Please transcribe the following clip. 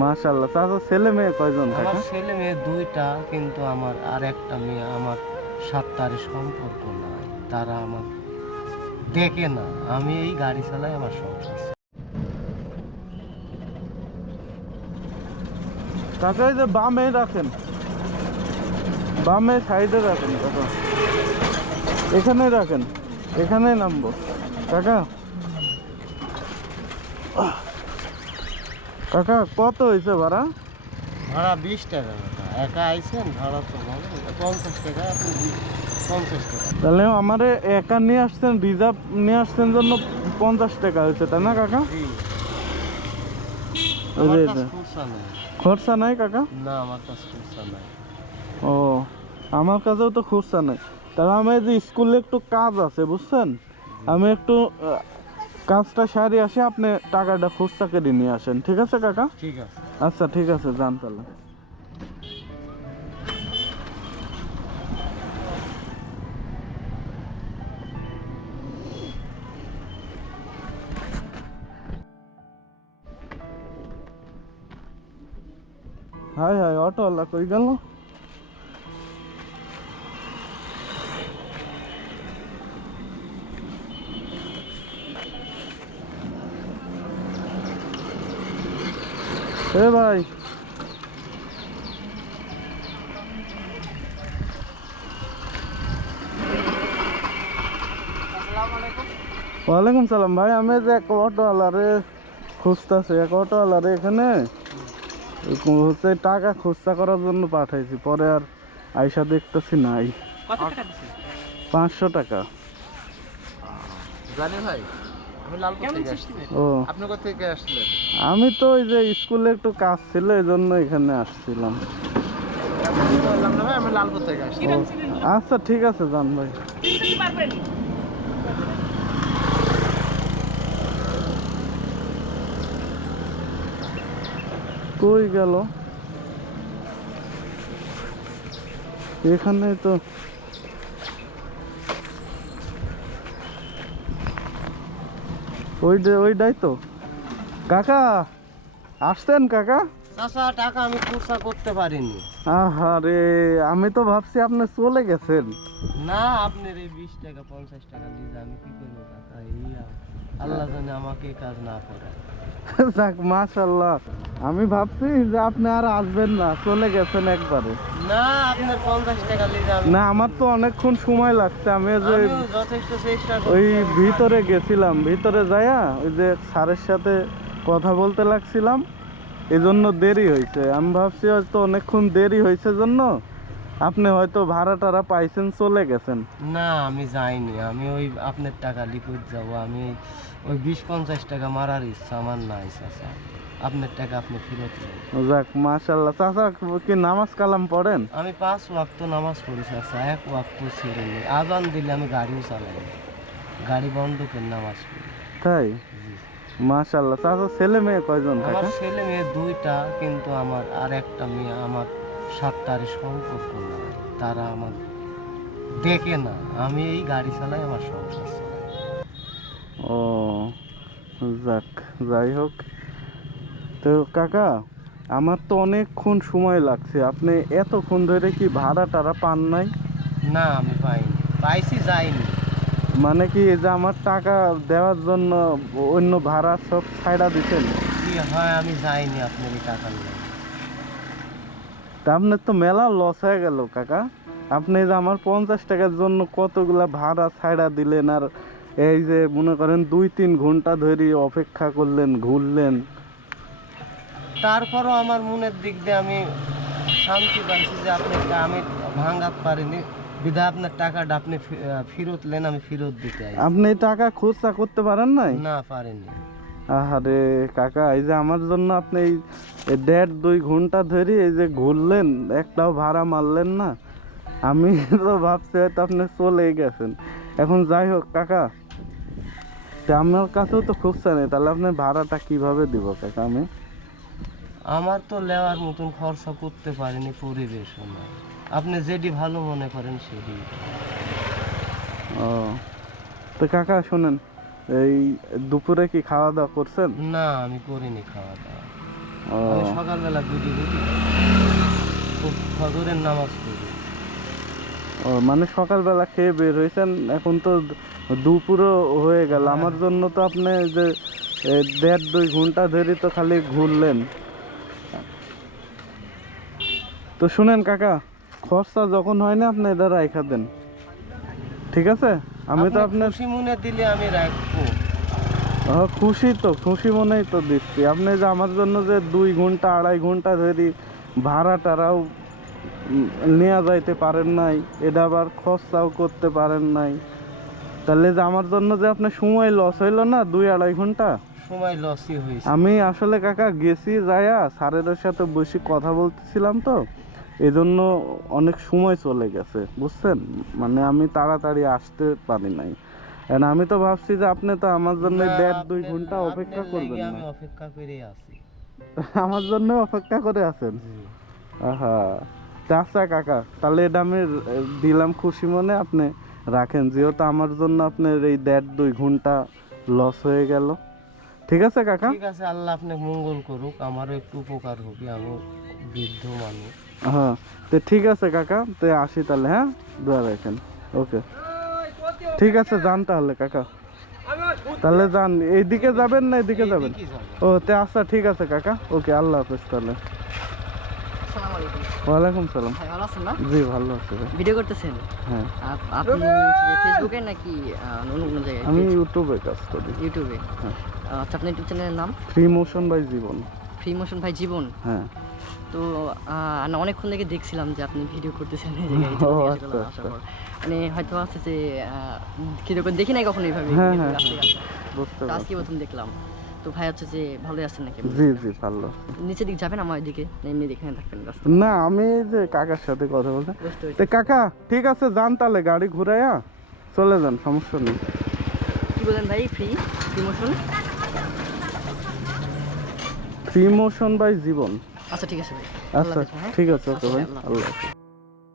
মাশাল্লাহ চাচা ছেলে মেয়ে কয়জন আমার ছেলে মেয়ে দুইটা কিন্তু আমার আর একটা মেয়ে আমার সাত্তারে সম্পর্ক নাই। তারা আমার দেখে না। আমি এই গাড়ি চালাই আমার সংসার। কাকা যে বামে রাখেন। বামে সাইডে রাখেন কাকা। এখানে রাখেন। এখানে নামবো। কাকা। কাকা কত হয়েছে ভাড়া? ভাড়া বিশ টাকা একা আইছেন ভাড়া তো পঞ্চাশ টাকা পঞ্চাশ টাকা। তাহলে আমারে একা নিয়ে আসছেন রিজার্ভ নিয়ে আসছেন জন্য পঞ্চাশ টাকা হয়েছে তাই না কাকা? আমার খরচা নাই কাকা? না আমার কাছে নাই। ও আমার কাছেও তো খুচরা নেই। তাহলে আমি এই যে স্কুলে একটু কাজ আছে বুঝছেন? আমি একটু কাজটা সারি আসে আপনি টাকাটা খুচরা করে নিয়ে আসেন। ঠিক আছে কাকা? ঠিক আছে। আচ্ছা ঠিক আছে যান তাহলে। হাই হাই অটোওয়ালা কই গেল? এ ভাই। ওয়ালাইকুম সালাম ভাই আমি যে এক অটোওয়ালারে খুঁজতেছি এক অটোওয়ালারে এখানে হচ্ছে টাকা খুচরা করার জন্য পাঠাইছি পরে আর আইসা দেখতেছি নাই। পাঁচশো টাকা। জানি ভাই। আমি লালপুর থেকে আসছি ও। আপনি কোথা থেকে আসছিলেন? আমি তো ওই যে স্কুলে একটু কাজ ছিল এই জন্য এখানে আসছিলাম। বললাম না ভাই আমি লালপুর থেকে আসছি। ও, আচ্ছা ঠিক আছে যান ভাই। কই গেল? এখানে তো ওইটা ওইটাই তো। কাকা আসতেন কাকা? চাচা টাকা আমি খুচরা করতে পারিনি। আহারে আমি তো ভাবছি আপনি চলে গেছেন। না আপনার এই বিশ টাকা পঞ্চাশ টাকা দিয়ে আমি কি করব টাকা এই আল্লাহ জানে আমাকে কাজ না করে যাক মাশাল্লাহ আমি ভাবছি যে আপনি আর আসবেন না চলে গেছেন একবারে। না আপনার পঞ্চাশ টাকা দিয়ে না আমার তো অনেকক্ষণ সময় লাগছে আমি ওই যে যথেষ্ট চেষ্টা ওই ভিতরে গেছিলাম ভিতরে যাইয়া ওই যে স্যারের সাথে কথা বলতে লাগছিলাম। এই জন্য দেরি হয়েছে আমি ভাবছি হয়তো অনেকক্ষণ দেরি হয়েছে জন্য আপনি হয়তো ভাড়া টাড়া পাইছেন চলে গেছেন। না আমি যাইনি। আমি ওই আপনার টাকা লিকুইড যাব। আমি ওই বিশ পঞ্চাশ টাকা মারার ইচ্ছা আমার নাই চাচা। আপনার টাকা আপনি ফেরত যাক মাশাল্লাহ চাচা কি নামাজ কালাম পড়েন? আমি পাঁচ ওয়াক্ত নামাজ পড়ি চাচা। এক ওয়াক্ত ছেড়ে নিই। আজান দিলে আমি গাড়িও চালাই না। গাড়ি বন্ধ করে নামাজ পড়ি। তাই? জি। মাশাল্লাহ চাচা ছেলে মেয়ে কয়জন আমার ছেলে মেয়ে দুইটা কিন্তু আমার আর একটা মেয়ে আমার সাত্তারে সম্পর্ক নাই তারা আমার দেখে না। আমি এই গাড়ি চালাই আমার সংসার চালাই। ও যাক যাই হোক। তো কাকা আমার তো অনেকক্ষণ সময় লাগছে। আপনি এতক্ষণ ধরে কি ভাড়া টাড়া পান নাই? না আমি পাইনি। পাইছি যাইনি। মানে কি এই যে আমার টাকা দেওয়ার জন্য অন্য ভাড়া সব ছাইড়া কি হয় আমি যাইনি আপনার এই টাকা নিয়ে। তা আপনার তো মেলা লস হয়ে গেল কাকা। আপনি যে আমার পঞ্চাশ টাকার জন্য কতগুলা ভাড়া ছাইড়া দিলেন আর এই যে মনে করেন দুই তিন ঘণ্টা ধরে অপেক্ষা করলেন ঘুরলেন। তারপরও আমার মনের দিক দিয়ে আমি শান্তি পাইছি যে আপনাকে আমি ভাঙাত পারিনি। বিধা আপনার টাকাটা আপনি ফেরত নেন আমি ফেরত দিতে আপনি টাকা খুচরা করতে পারেন নাই? না পারিনি আহারে কাকা এই যে আমার জন্য আপনি এই এই দেড় দুই ঘণ্টা ধরে এই যে ঘুরলেন একটাও ভাড়া মারলেন না। আমি তো ভাবছি হয়তো আপনি চলে গেছেন। এখন যাই হোক কাকা তা আমার কাছেও তো খুঁজছে নেই। তাহলে আপনি ভাড়াটা কীভাবে দিব কাকা আমি? আমার তো লেওয়ার মতন খরচা করতে পারিনি পরিবেশও না আপনি যেটি ভালো মনে করেন সেটি। ও তো কাকা শোনেন এই দুপুরে কি খাওয়া দাওয়া করছেন? না আমি করিনি খাওয়া দাওয়া আমি সকালবেলা দুটি রুটি খুব ফজরের নামাজ পড়ি। ও মানে সকালবেলা খেয়ে বের হয়েছেন এখন তো দুপুরও হয়ে গেল। আমার জন্য তো আপনি যে দেড় দুই ঘণ্টা ধরে তো খালি ঘুরলেন। তো শুনেন কাকা খরচা যখন হয় না আপনি এটা রাইখা দেন। ঠিক আছে? আমি তো আপনার খুশি মনে দিলে আমি রাখব। খুশি তো খুশি মনেই তো দিচ্ছি। আপনি যে আমার জন্য যে দুই ঘণ্টা আড়াই ঘণ্টা ধরে ভাড়া টাড়াও নেওয়া যাইতে পারেন নাই এটা আবার খরচাও করতে পারেন নাই। তাহলে যে আমার জন্য যে আপনার সময় লস হইল না দুই আড়াই ঘণ্টা? সময় লসই হয়েছে। আমি আসলে কাকা গেছি যায়া স্যারেদের সাথে বসে কথা বলতেছিলাম তো। এই জন্য অনেক সময় চলে গেছে বুঝছেন? মানে আমি তাড়াতাড়ি আসতে পারি নাই। আমি তো ভাবছি যে আপনি তো আমার জন্য দেড় দুই ঘণ্টা অপেক্ষা করবেন না। অপেক্ষা করে আছি। আমার জন্য অপেক্ষা করে আছেন? আহা। আচ্ছা কাকা তাহলে এটা আমি দিলাম খুশি মনে আপনি রাখেন। যেহেতু আমার জন্য আপনার এই দেড় দুই ঘণ্টা লস হয়ে গেল। ঠিক আছে কাকা? ঠিক আছে আল্লাহ আপনাকে মঙ্গল করুক আমারও একটু উপকার হবে আমি বৃদ্ধ মানুষ। হ্যাঁ তো ঠিক আছে কাকা তো আসি তাহলে হ্যাঁ? দোয়া রাখেন। ওকে। ঠিক আছে যান তাহলে কাকা। তাহলে যান। এইদিকে যাবেন না এদিকে যাবেন? ও তে আচ্ছা ঠিক আছে কাকা। ওকে আল্লাহ হাফেজ তাহলে। ওয়ালাইকুম সালাম। ভাই ভালো আছেন না? জি ভালো আছে ভিডিও করতেছেন? হ্যাঁ। আপনি ফেসবুকে নাকি অন্য কোনো জায়গায় আমি ইউটিউবে কাজ করি। ইউটিউবে? হ্যাঁ। আচ্ছা আপনার ইউটিউব চ্যানেলের নাম? Free motion by Jibon. Free motion ভাই জীবন? হ্যাঁ। তো অনেকক্ষণ থেকে দেখছিলাম যে আপনি ভিডিও করতেছেন আচ্ছা, আচ্ছা। মানে হয়তো আছে যে কীরকম দেখি নাই কখনো এইভাবে হ্যাঁ, হ্যাঁ, তো আজকে প্রথম দেখলাম। তো ভাই হচ্ছে যে ভালোই আছেন নাকি? জি জি ভালো। নিচের দিকে যাবেন আমার দিকে এমনি এখানে থাকবেন না আমি যে কাকার সাথে কথা বলতে তো কাকা ঠিক আছে যান তাহলে গাড়ি ঘুরাইয়া চলে যান সমস্যা নেই। কি বলেন ভাই free free motion free motion by Jibon. আচ্ছা ঠিক আছে ভাই আচ্ছা হ্যাঁ? ঠিক আছে ওকে আচ্ছা, ভাই হাফিজ আল্লাহ হাফেজ।